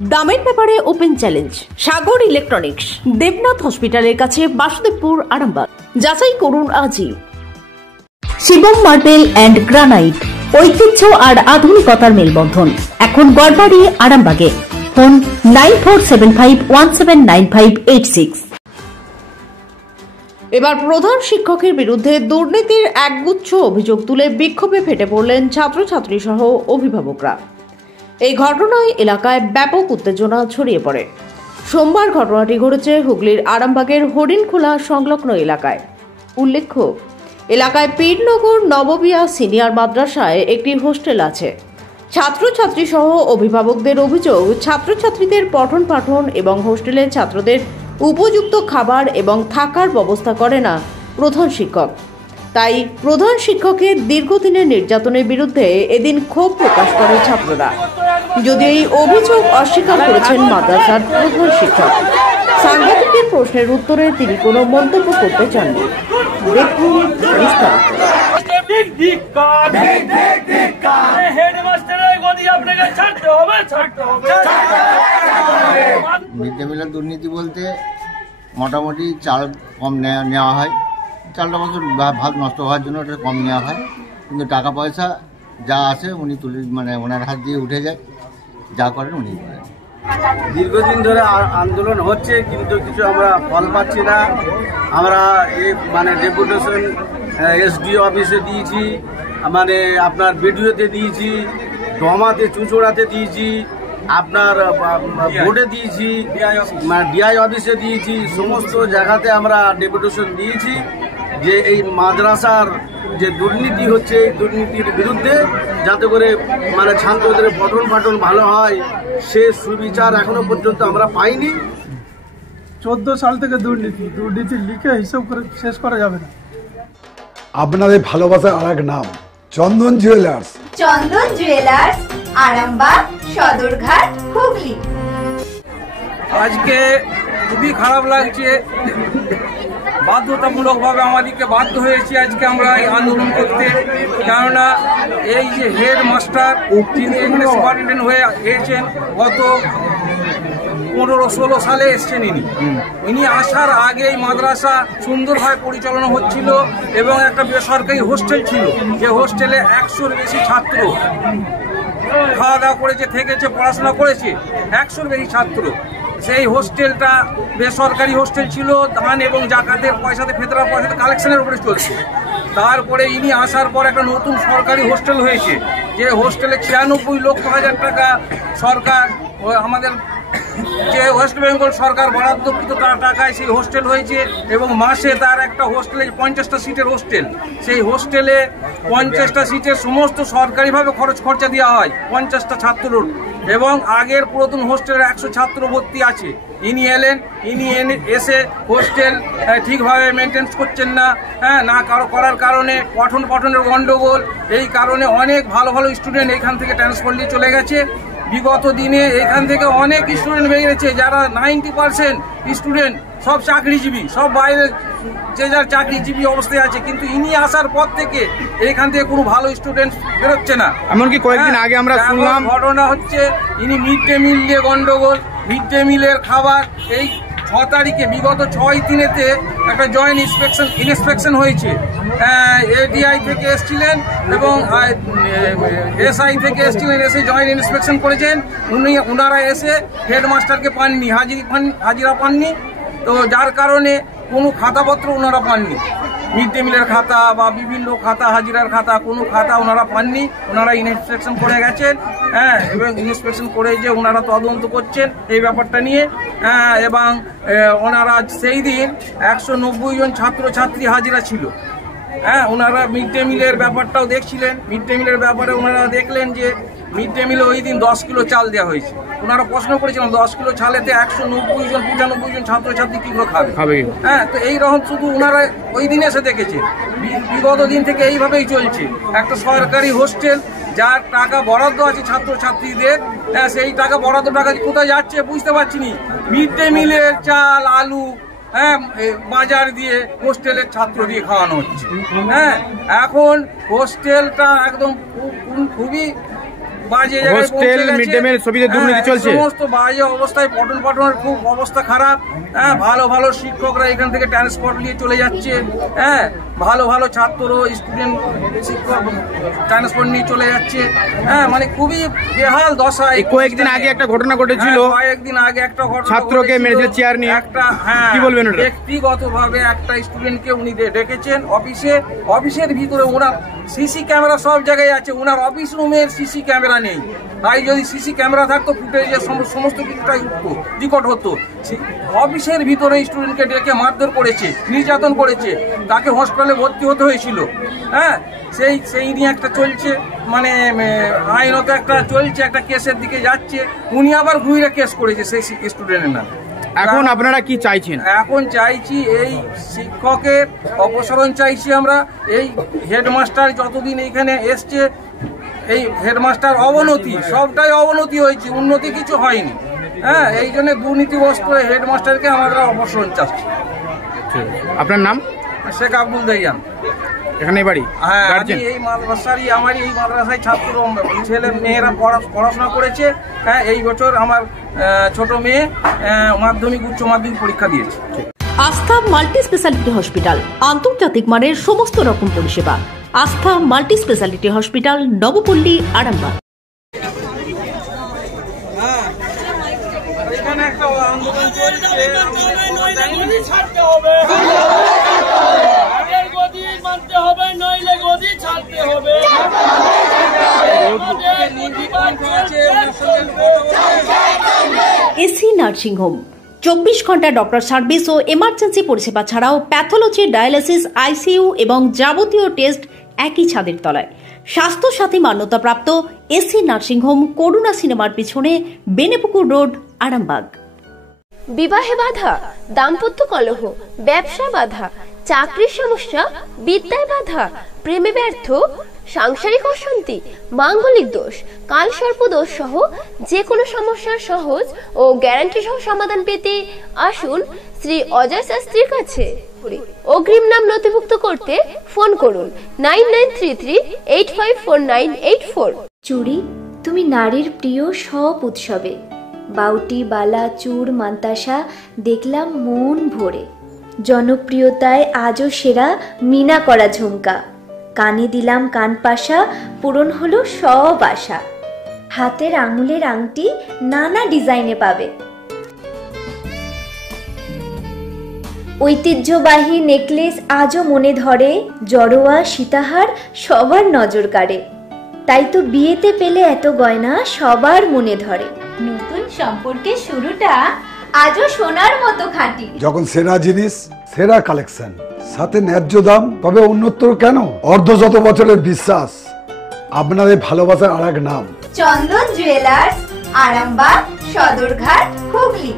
দামের ব্যাপারে open challenge সাগর electronics, Debnath হসপিটালের কাছে, বাসুদেবপুর, আরামবাগ। যাচাই করুন আজই। শিবম মার্বেল অ্যান্ড গ্রানাইট, ঐতিহ্য আর আধুনিকতার মেলবন্ধন, এখন গড়বাড়ি, আরামবাগে। ফোন 9475179586। এবার প্রধান শিক্ষকের বিরুদ্ধে দুর্নীতির একগুচ্ছ অভিযোগ তুলে বিক্ষোভে ফেটে পড়লেন ছাত্রছাত্রী সহ অভিভাবকরা। এই ঘটনায় এলাকায় ব্যাপক উত্তেজনা ছড়িয়ে পড়ে। সোমবার ঘটনাটি ঘটেছে হুগলির আরামবাগের হরিণখোলা সংলগ্ন এলাকায়। উল্লেখ্য, এলাকায় পীরনগর নববিয়া সিনিয়র মাদ্রাসায় একটি হোস্টেল আছে। ছাত্রছাত্রী সহ অভিভাবকদের অভিযোগ, ছাত্রছাত্রীদের পঠন পাঠন এবং হোস্টেলের ছাত্রদের উপযুক্ত খাবার এবং থাকার ব্যবস্থা করে না প্রধান শিক্ষক। তাই প্রধান শিক্ষকের দীর্ঘদিনের নির্যাতনের বিরুদ্ধে এদিন ক্ষোভ প্রকাশ করে ছাত্ররা। যদিও এই অভিযোগ অস্বীকার করেছেন মাদ্রাসার প্রধান শিক্ষক। সাংবাদিকদের প্রশ্নের উত্তরে তিনি কোনো মন্তব্য করতে চাননি। দেখুন বিস্তারিত। মিড ডে মিলের দুর্নীতি বলতে মোটামুটি চাল কম নেওয়া হয়। চালটা বছর ভাগ নষ্ট হওয়ার জন্য ওটা কম নেওয়া হয়, কিন্তু টাকা পয়সা যা আসে উনি তুলে ওনার হাত দিয়ে উঠে যায়, যা করেন উনি করেন। দীর্ঘদিন ধরে আন্দোলন হচ্ছে, কিন্তু কিছু আমরা ফল পাচ্ছি না। আমরা ডেপুটেশন এসডিও অফিসে দিয়েছি, আপনার বিডিওতে দিয়েছি, ডমাতে চুঁচুড়াতে দিয়েছি, আপনার বোর্ডে দিয়েছি, ডিআই অফিসে দিয়েছি। সমস্ত জায়গাতে আমরা ডেপুটেশন দিয়েছি যে এই মাদ্রাসার যে দুর্নীতি হচ্ছে, এই দুর্নীতির বিরুদ্ধে যাতে করে ছাত্রদের পঠন পাঠন ভালো হয়, সে সুবিচার এখনো পর্যন্ত আমরা পাইনি। 14 সাল থেকে দুর্নীতি লিখে হিসাব করে শেষ করা যাবে না। আপনাদের ভালোবাসার আরেক নাম চন্দন জুয়েলার্স। চন্দন জুয়েলার্স, আরামবাগ, সদরঘাট, হুগলি। আজকে খুবই খারাপ লাগছে, বাধ্যতামূলকভাবে আমাদেরকে বাধ্য হয়েছি আজকে আমরা এই আন্দোলন করতে। কেননা এই যে হেড মাস্টার, তিনি এখানে সুপারিনটেন্ডেন্ট হয়ে এসেছেন গত 15-16 সালে এসছেন। ইনি আসার আগেই মাদ্রাসা সুন্দরভাবে পরিচালনা হচ্ছিল এবং একটা বেসরকারি হোস্টেল ছিল, যে হোস্টেলে 100-র বেশি ছাত্র খাওয়া দাওয়া করেছে, থেকেছে, পড়াশোনা করেছে। 100-র বেশি ছাত্র। সেই হোস্টেলটা বেসরকারি হোস্টেল ছিল, ধান এবং জাকাতের পয়সাতে, ফেতরা পয়সাতে কালেকশনের উপরে চলছে। তারপরে ইনি আসার পর একটা নতুন সরকারি হোস্টেল হয়েছে, যে হোস্টেলে 96 লক্ষ হাজার টাকা সরকার, আমাদের যে ওয়েস্ট বেঙ্গল সরকার বরাদ্দকৃত টাকায় সেই হোস্টেল হয়েছে। এবং মাসে তার একটা হোস্টেলে 50টা সিটের হোস্টেল, সেই হোস্টেলে 50টা সিটের সমস্ত সরকারিভাবে খরচা দেওয়া হয় 50টা ছাত্রর। এবং আগের পুরাতন হোস্টেলের 100 ছাত্র ভর্তি আছে। ইনি এলেন, এসে হোস্টেল ঠিকভাবে মেনটেন্স করছেন না, না করার কারণে পঠনের গণ্ডগোল। এই কারণে অনেক ভালো ভালো স্টুডেন্ট এখান থেকে ট্রান্সফার নিয়ে চলে গেছে। বিগত দিনে এখান থেকে অনেক স্টুডেন্ট বেরিয়েছে, যারা 90% স্টুডেন্ট সব চাকরিজীবী, সব বাইরে যে যার চাকরিজীবী অবস্থায় আছে। কিন্তু ইনি আসার পর থেকে এখান থেকে কোনো ভালো স্টুডেন্ট বেরোচ্ছে না। এমনকি কয়েকদিন আগে আমরা শুনলাম ঘটনা হচ্ছে ইনি মিড ডে মিল নিয়ে গন্ডগোল। মিড ডে মিলের খাবার এই 6 তারিখে, বিগত 6/3-তে একটা জয়েন্ট ইন্সপেকশন হয়েছে। এডিআই থেকে এসেছিলেন এবং এসআই থেকে এসেছিলেন, এসে জয়েন্ট ইন্সপেকশন করেছেন। ওনারা এসে হেডমাস্টারকে পাননি, হাজিরা পাননি। তো যার কারণে কোনো খাতাপত্র ওনারা পাননি, মিড ডে মিলের খাতা বা বিভিন্ন খাতা, হাজিরার খাতা, কোনো খাতা ওনারা পাননি। ওনারা ইন্সপেকশন করে গেছেন, এবং ইন্সপেকশন করে যে ওনারা তদন্ত করছেন এই ব্যাপারটা নিয়ে। এবং ওনারা সেই দিন 190 জন ছাত্রছাত্রী হাজিরা ছিল। ওনারা মিড ডে মিলের ব্যাপারটাও দেখছিলেন। মিড ডে মিলের ব্যাপারে ওনারা দেখলেন যে মিড ডে মিলে ওই দিন 10 কিলো চাল দেওয়া হয়েছে। ওনারা প্রশ্ন করেছিলেন 10 কিলো চালেতে 190 জন 95 জন ছাত্রছাত্রী কি করে খাবে। তো এইরকম শুধু ওনারা ওই দিন এসে দেখেছে। বিগত দিন থেকে এইভাবেই চলছে। একটা সরকারি হোস্টেল, যার টাকা বরাদ্দ আছে ছাত্রছাত্রীদের, সেই টাকা বরাদ্দ টাকা কোথায় যাচ্ছে বুঝতে পারছি না। মিড ডে মিলের চাল, আলু বাজার দিয়ে হোস্টেলের ছাত্র দিয়ে খাওয়ানো হচ্ছে। এখন হোস্টেলটা একদম খুবই বাজে জায়গায় হোস্টেল, পৌঁছে মিড ডে মিল সবইতে দুর্নীতি চলছে। সমস্ত বাজে অবস্থায়, পঠন পাঠনের খুব অবস্থা খারাপ। হ্যাঁ, ভালো ভালো শিক্ষকরা এখান থেকে ট্রান্সফার নিয়ে চলে যাচ্ছে। হ্যাঁ, ভালো ভালো ছাত্র, স্টুডেন্ট, শিক্ষক ট্রান্সফার নিয়ে চলে যাচ্ছে। হ্যাঁ, মানে খুবই বেহাল দশায়। কয়েকদিন আগে একটা ঘটনা ঘটেছিল, কয়েকদিন আগে একটা ঘটনা ছাত্রকে মেরেছে চেয়ার নিয়ে। একটা, হ্যাঁ, কি বলবেন ওটা? ব্যক্তিগতভাবে একটা স্টুডেন্টকে উনি ডেকেছেন অফিসের ভিতরে। ওনার সিসি ক্যামেরা সব জায়গায় আছে, ওনার অফিস রুমের সিসি ক্যামেরা নেই। তাই যদি সিসি ক্যামেরা থাকতো, ফুটেজের সমস্ত কিছুটাই উঠতো, রেকর্ড হতো। অফিসের ভিতরে স্টুডেন্টকে ডেকে মারধর করেছে, নির্যাতন করেছে, তাকে হসপিটালে ভর্তি হতে হয়েছিল। হ্যাঁ, সেই নিয়ে একটা চলছে, মানে আইনত একটা চলছে, একটা কেসের দিকে যাচ্ছে। উনি আবার ঘুরে কেস করেছে সেই স্টুডেন্টের নামে। এখন আপনারা কি চাইছেন? এখন চাইছি এই শিক্ষকের অপসারণ চাইছি আমরা। এই হেডমাস্টার যতদিন এখানে এসছে, এই হেডমাস্টার অবনতি, সবটাই অবনতি হয়েছে, উন্নতি কিছু হয়নি। হ্যাঁ, এই জন্য দুর্নীতিগ্রস্ত হেডমাস্টারকে আমরা অপসারণ চাচ্ছি। আপনার নাম? শেখ আব্দুল দাইয়ান। এখানে বাড়ি? হ্যাঁ, আমি এই মাদ্রাসারই, আমার এই মাদ্রাসায় ছাত্র ছেলে মেয়েরা পড়াশোনা করেছে। হ্যাঁ, এই বছর আমার ছোট মেয়ে মাধ্যমিক উচ্চ মাধ্যমিক পরীক্ষা দিয়েছে। আস্থা মাল্টি স্পেশালিটি হসপিটাল, আন্তর্জাতিক মানের সমস্ত রকম পরিষেবা। আস্থা multi speciality hospital, Nabapalli, Arambagh. এখানে একটা আন্দোলন চলছে। এসি নার্সিং হোম 24 ঘন্টা ডক্টর সার্ভিস ও এমার্জেন্সি পরিষেবা ছাড়াও প্যাথোলজি, ডায়ালিসিস, আইসিইউ এবং যাবতীয় টেস্ট একই ছাদের তলায়। স্বাস্থ্য সাথী মান্যতাপ্রাপ্ত এসি নার্সিং হোম, করুণা সিনেমার পিছনে, বেনেপুকুর রোড, আরামবাগ। বিবাহে বাধা, দাম্পত্য কলহ, ব্যবসা বাধা, চাকরির সমস্যা, বিদ্যায় বাধা, প্রেমে ব্যর্থ, সাংসারিক অশান্তি, মাঙ্গলিক দোষ, কালসর্প দোষ সহ যে কোনো সমস্যার সহজ ও গ্যারান্টি সহ সমাধান পেতে আসুন শ্রী অজয় শাস্ত্রীর কাছে। অগ্রিম নাম নথিভুক্ত করতে ফোন করুন 9933854984। চুড়ি, তুমি নারীর প্রিয় সব উৎসবে। বাউটি, বালা, চূড়, মান্তাসা দেখলাম মন ভরে। জনপ্রিয়তায় আজও সেরা মিনা করা ঝুমকা। কানে দিলাম কানপাশা, পূরণ হলো সব আশা। হাতের আঙুলের আংটি নানা ডিজাইনে পাবে। ঐতিহ্যবাহী নেকলেস আজও মনে ধরে। জড়োয়া, সীতাহার সবার নজর কাড়ে। তাই তো বিয়েতে পেলে এত গয়না সবার মনে ধরে। নতুন সম্পর্কের শুরুটা আজও সোনার মতো খাঁটি। যখন সেরা জিনিস, সেরা কালেকশন, সাথে ন্যায্য দাম, তবে উন্নতর কেন? অর্ধশত বছরের বিশ্বাস, আপনাদের ভালোবাসার আর এক নাম চন্দন জুয়েলার্স, আরামবাগ, সদরঘাট, হুগলি।